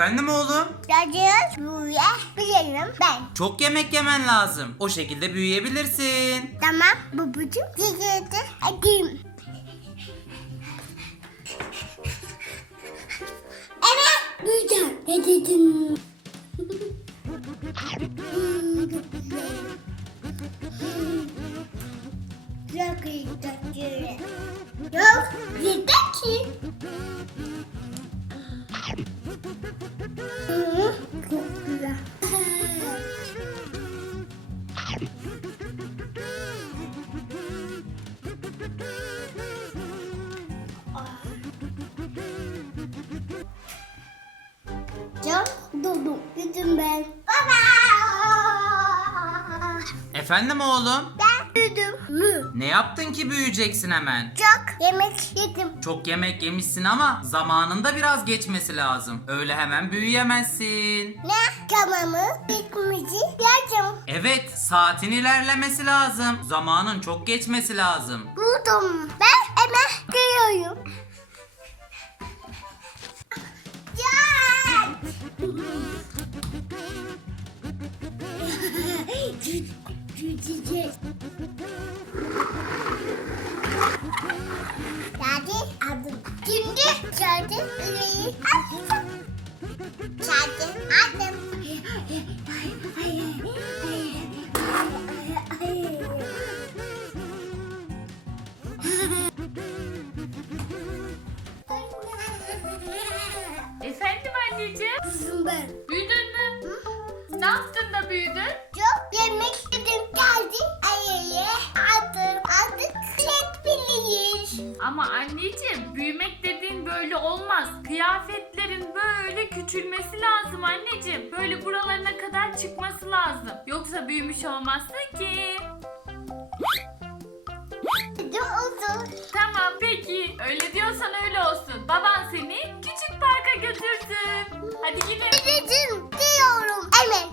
Efendim oğlum? Biraz büyüyebilirim ben. Çok yemek yemen lazım. O şekilde büyüyebilirsin. Tamam babacığım. Gidiyordu. Hadi. Hadi. Evet büyüyeceğim. Ne dedim? Çok güzel. Çok güzel ki. bulduk. Gidin ben. Baba. Efendim oğlum? Ben büyüdüm. Mü. Ne yaptın ki büyüyeceksin hemen? Çok yemek yedim. Çok yemek yemişsin ama zamanında biraz geçmesi lazım. Öyle hemen büyüyemezsin. Ne? Tamamı bitmeci yedim. Evet, saatin ilerlemesi lazım. Zamanın çok geçmesi lazım. Buldum. Ben hemen diyorum. Geldi, aldım. Şimdi geldi, üreyi al. Büyüdün mü? Hı hı. Ne yaptın da büyüdün? Çok yemek yedim geldim ayıya. Adım adı Kletbilir. Ama anneciğim büyümek dediğin böyle olmaz. Kıyafetlerin böyle küçülmesi lazım anneciğim. Böyle buralarına kadar çıkması lazım. Yoksa büyümüş olmazsın ki. Ne olur? Hadi gidelim. Gideceğim diyorum. Evet.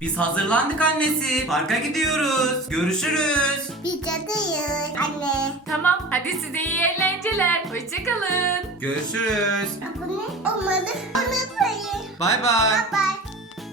Biz hazırlandık annesi. Parka gidiyoruz. Görüşürüz. Gideceğiz anne. Tamam hadi size iyi eğlenceler. Hoşçakalın. Görüşürüz. Abone ne? Olmadı. Olmadı. Bay bay. Bay bay.